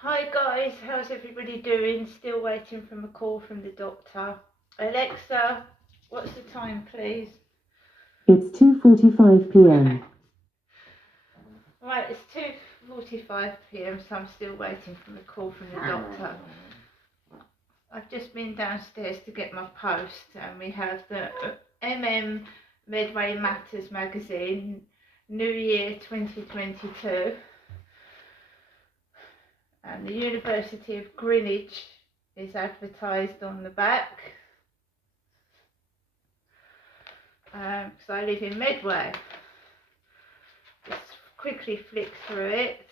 Hi guys, how's everybody doing? Still waiting for a call from the doctor. Alexa, what's the time please? It's 2:45 p.m. Right, it's 2:45 p.m, so I'm still waiting for a call from the doctor. I've just been downstairs to get my post, and we have the Medway Matters magazine, New Year 2022. And the University of Greenwich is advertised on the back, because I live in Medway. Just quickly flick through it.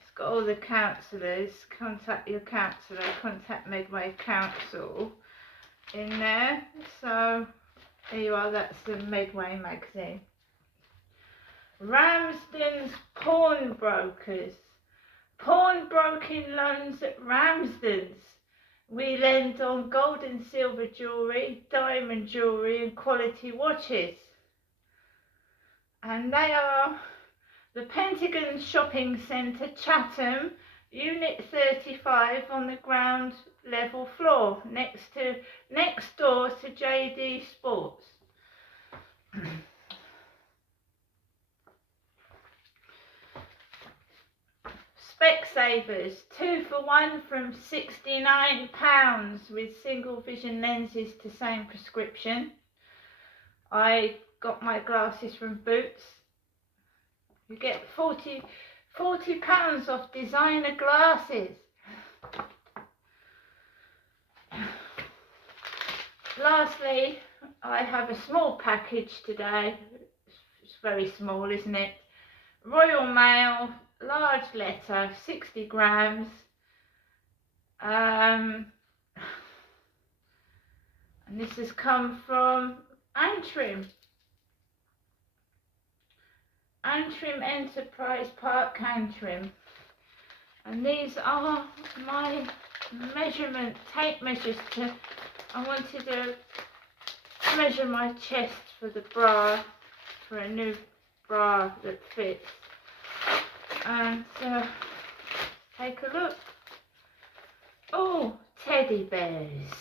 It's got all the councillors, contact your councillor, contact Medway Council in there. So there you are, that's the Medway magazine. Ramsden's Pawnbrokers. Pawnbroking loans at Ramsden's. We lend on gold and silver jewellery, diamond jewellery and quality watches. And they are the Pentagon Shopping Centre, Chatham, Unit 35 on the ground level floor, next door to JD Sports. Specsavers, 2 for 1 from £69 with single vision lenses to same prescription. I got my glasses from Boots. You get £40 off designer glasses. Lastly, I have a small package today. It's very small, isn't it? Royal Mail, large letter, 60 grams. And this has come from Antrim Enterprise Park, Antrim. And these are my tape measures. I wanted to measure my chest for the bra, for a new bra that fits. And take a look. Oh, teddy bears.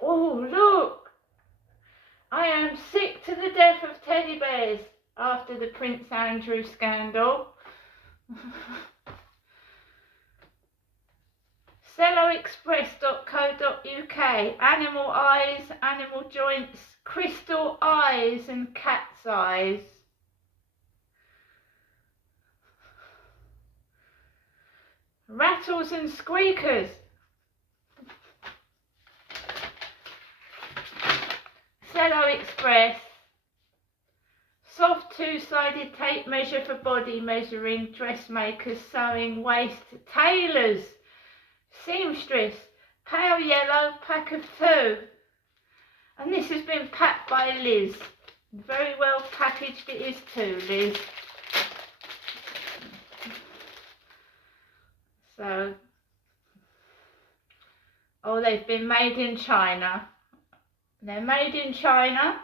Oh, look. I am sick to the death of teddy bears after the Prince Andrew scandal. celloexpress.co.uk. Animal eyes, animal joints, crystal eyes and cat's eyes. Rattles and squeakers. Cello Express. Soft two-sided tape measure for body measuring, dressmakers, sewing, waist, tailors, seamstress, pale yellow, pack of 2. And this has been packed by Liz. Very well packaged it is too, Liz. So, oh, they've been made in China. They're made in China.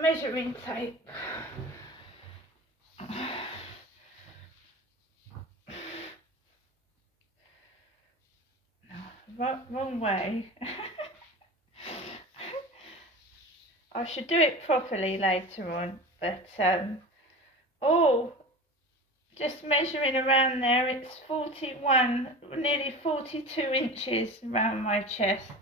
Measuring tape. Wrong way. I should do it properly later on, but just measuring around there, it's 41, nearly 42 inches around my chest.